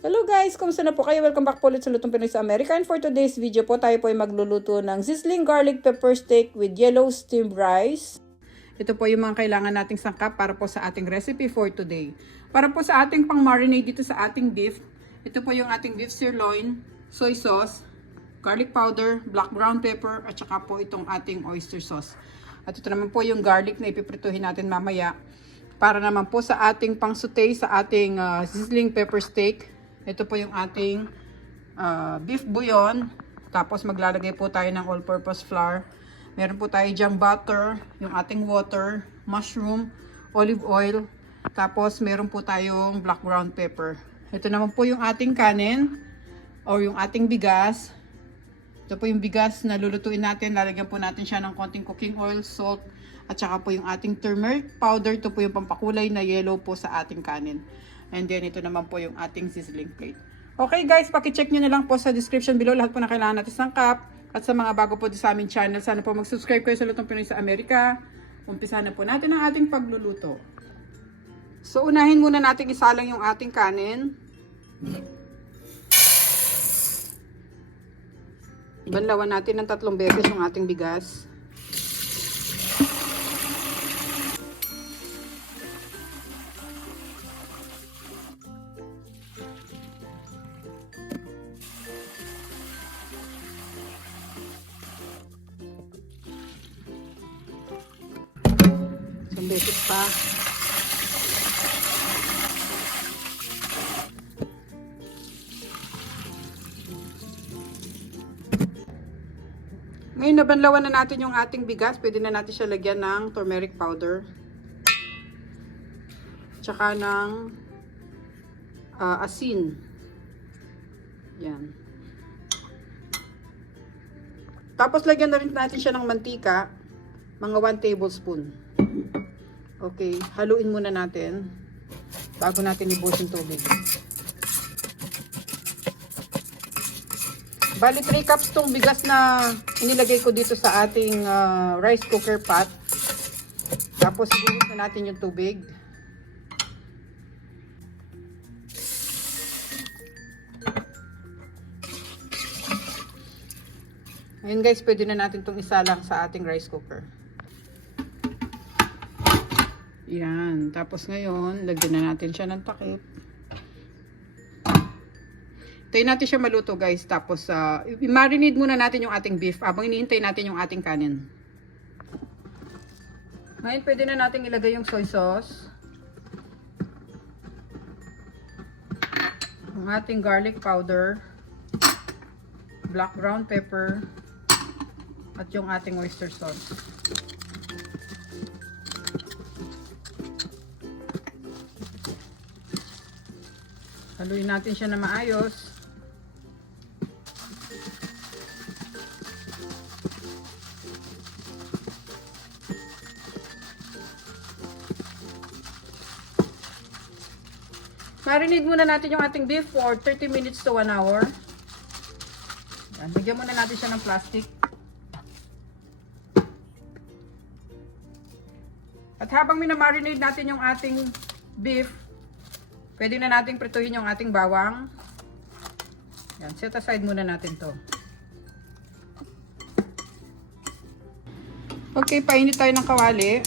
Hello guys! Kumusta na po kayo? Welcome back po ulit sa Lutong Pinoy sa Amerika. And for today's video po, tayo po ay magluluto ng sizzling garlic pepper steak with yellow steamed rice. Ito po yung mga kailangan nating sangkap para po sa ating recipe for today. Para po sa ating pang-marinate dito sa ating beef, ito po yung ating beef sirloin, soy sauce, garlic powder, black ground pepper, at saka po itong ating oyster sauce. At ito naman po yung garlic na ipiprituhin natin mamaya. Para naman po sa ating pang-saute sa ating sizzling pepper steak. Ito po yung ating beef bouillon. Tapos maglalagay po tayo ng all-purpose flour. Meron po tayo dyang butter, yung ating water, mushroom, olive oil. Tapos meron po tayong black ground pepper. Ito naman po yung ating kanin or yung ating bigas. Ito po yung bigas na lulutuin natin. Lalagyan po natin siya ng konting cooking oil, salt, at saka po yung ating turmeric powder. Ito po yung pampakulay na yellow po sa ating kanin. And then ito naman po yung ating sizzling plate. Okay guys, pakicheck nyo na lang po sa description below lahat po na kailangan natin sangkap. At sa mga bago po sa aming channel, sana po mag-subscribe kayo sa Lutong Pinoy sa Amerika. Umpisa na po natin ang ating pagluluto. So unahin muna natin isalang yung ating kanin. Banlawan natin ng 3 beses yung ating bigas. Isang beses pa. Ngayon nabanlawan na natin yung ating bigas. Pwede na natin siya lagyan ng turmeric powder. Tsaka ng asin. Yan. Tapos lagyan na rin natin siya ng mantika. Mga 1 tablespoon. Okay, haluin muna natin bago natin ibuhos yung tubig. Bali 3 cups tong bigas na inilagay ko dito sa ating rice cooker pot. Tapos ibuhos na natin yung tubig. Ngayon guys, pwede na natin itong isalang sa ating rice cooker. Yan. Tapos ngayon, lagyan na natin siya ng takip. Hintayin natin siya maluto guys. Tapos, i-marinate muna natin yung ating beef habang hinihintay natin yung ating kanin. Ngayon, pwede na natin ilagay yung soy sauce. Ang ating garlic powder. Black ground pepper. At yung ating oyster sauce. Haluin natin siya na maayos. Marinate muna natin yung ating beef for 30 minutes to 1 hour. Yan, bigyan muna natin siya ng plastic. At habang minamarinate natin yung ating beef, pwede na nating prituhin yung ating bawang. Yan, set aside muna natin to. Okay, painit tayo ng kawali.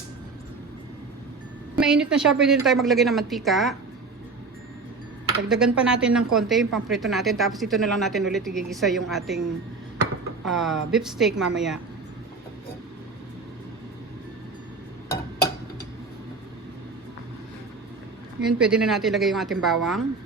Mainit na siya, pwede na tayo maglagay ng mantika. Dagdagan pa natin ng konti yung pamprito natin. Tapos ito na lang natin ulit igigisa yung ating beef steak mamaya. Yun, pwede na natin ilagay yung ating bawang.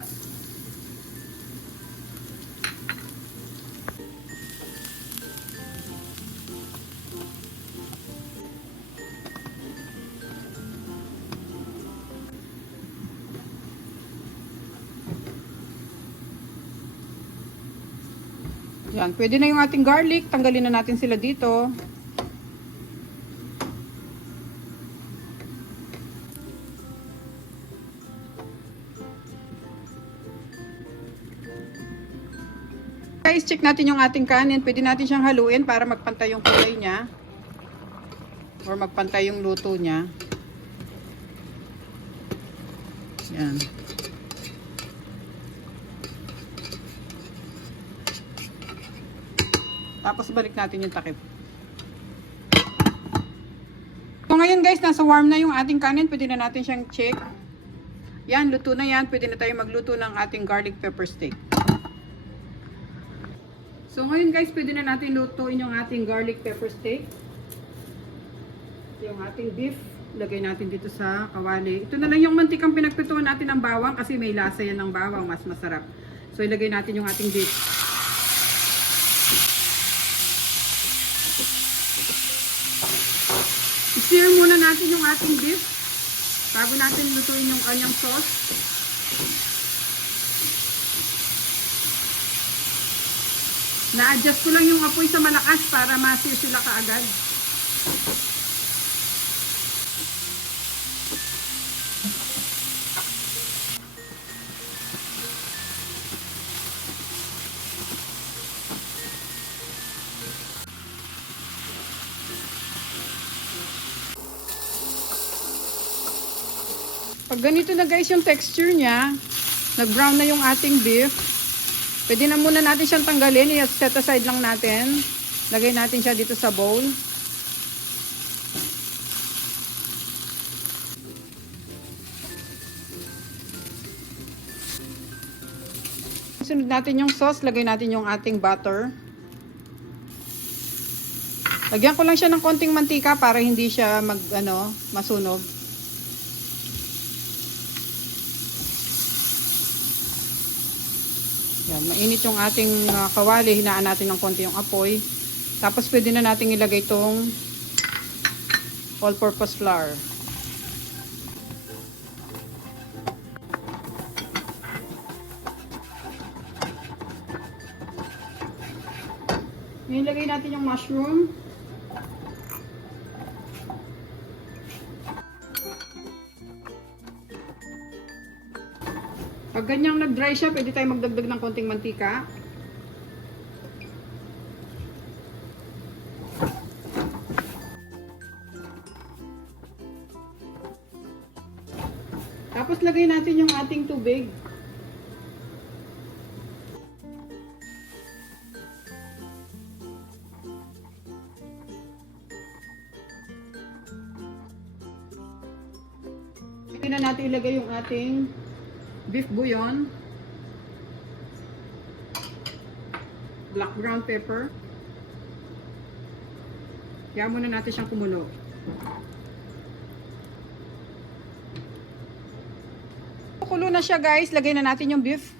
Yan, pwede na yung ating garlic. Tanggalin na natin sila dito. Guys, check natin yung ating kanin. Pwede natin siyang haluin para magpantay yung kulay niya. Or magpantay yung luto niya. Yan. Tapos balik natin yung takip. So ngayon guys, nasa warm na yung ating kanin. Pwede na natin siyang check. Yan, luto na yan. Pwede na tayo magluto ng ating garlic pepper steak. So ngayon guys, pwede na natin lutuin yung ating garlic pepper steak. Yung ating beef, lagay natin dito sa kawali. Ito na lang yung mantikang pinagpituan natin ng bawang kasi may lasa yan ng bawang, mas masarap. So ilagay natin yung ating beef. I-sear muna natin yung ating beef bago natin lutuin yung kanyang sauce. Na-adjust ko lang yung apoy sa malakas para ma-sear sila kaagad. Pag ganito na guys yung texture niya, nag-brown na yung ating beef, pwede na muna natin siyang tanggalin, i-set aside lang natin. Lagay natin siya dito sa bowl. Sunod natin yung sauce, lagay natin yung ating butter. Lagyan ko lang siya ng konting mantika para hindi siya masunog. Yan, mainit yung ating kawali, hinaan natin ng konti yung apoy. Tapos pwede na nating ilagay itong all-purpose flour. Ngayon ilagay natin yung mushroom. Pag ganyang nag-dry siya, pwede tayo magdagdag ng konting mantika. Tapos lagay natin yung ating tubig. Pwede na natin ilagay yung ating beef bouillon, black ground pepper. Kaya muna natin siyang kumulo. Kulo na siya guys, lagay na natin yung beef.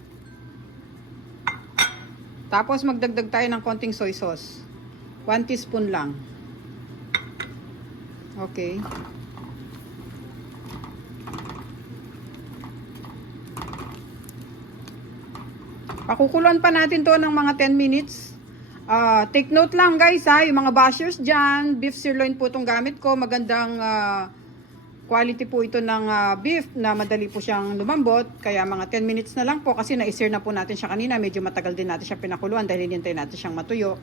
Tapos magdagdag tayo ng konting soy sauce. 1 teaspoon lang. Okay. Pakukuluan pa natin to ng mga 10 minutes. Take note lang guys ha, yung mga bashers dyan, beef sirloin po itong gamit ko. Magandang quality po ito ng beef na madali po siyang lumambot. Kaya mga 10 minutes na lang po kasi na-sear na po natin siya kanina. Medyo matagal din natin siya pinakuluan dahil hinintay natin siyang matuyo.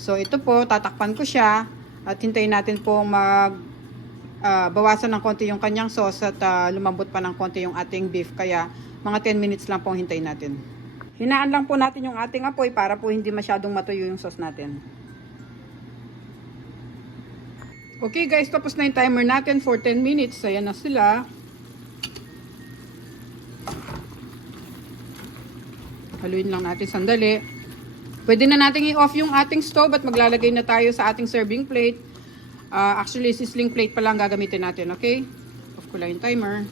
So ito po, tatakpan ko siya at hintayin natin po bawasan ng konti yung kanyang sauce at lumambot pa ng konti yung ating beef. Kaya mga 10 minutes lang po hintayin natin. Hinaan lang po natin yung ating apoy para po hindi masyadong matuyo yung sauce natin. Okay guys, tapos na yung timer natin for 10 minutes. Ayan na sila. Haluin lang natin sandali. Pwede na natin i-off yung ating stove at maglalagay na tayo sa ating serving plate. Actually, sizzling plate pa lang gagamitin natin, okay? Off ko lang yung timer.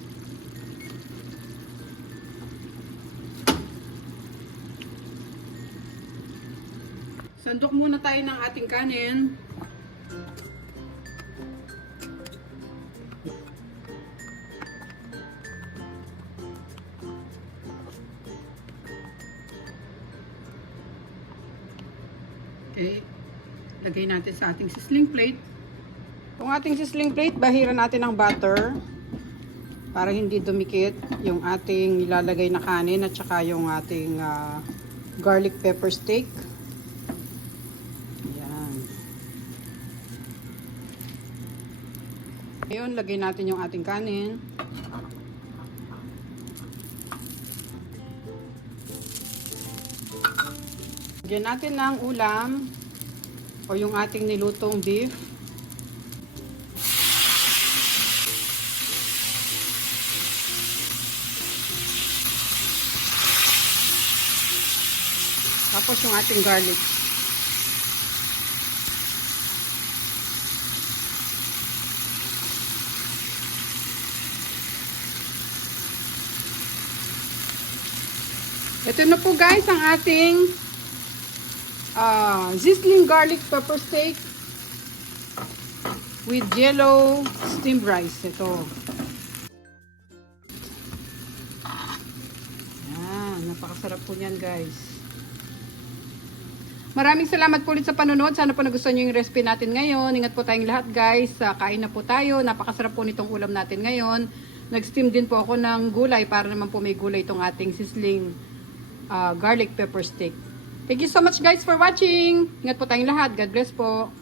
Sandok muna tayo ng ating kanin. Okay. Lagay natin sa ating sizzling plate. Kung ating sizzling plate, bahiran natin ng butter para hindi dumikit yung ating ilalagay na kanin at saka yung ating garlic pepper steak. Ngayon, lagay natin yung ating kanin. Lagyan natin ng ulam. o yung ating nilutong beef. Tapos yung ating garlic. Ito na po guys ang ating sizzling garlic pepper steak with yellow steamed rice. Ito. Napakasarap po niyan guys. Maraming salamat po ulit sa panonood. Sana po nagustuhan nyo yung recipe natin ngayon. Ingat po tayong lahat guys. Kain na po tayo. Napakasarap po nitong ulam natin ngayon. Nag-steam din po ako ng gulay para naman po may gulay itong ating sizzling garlic pepper steak. Thank you so much guys for watching. Ingat po tayong lahat. God bless po.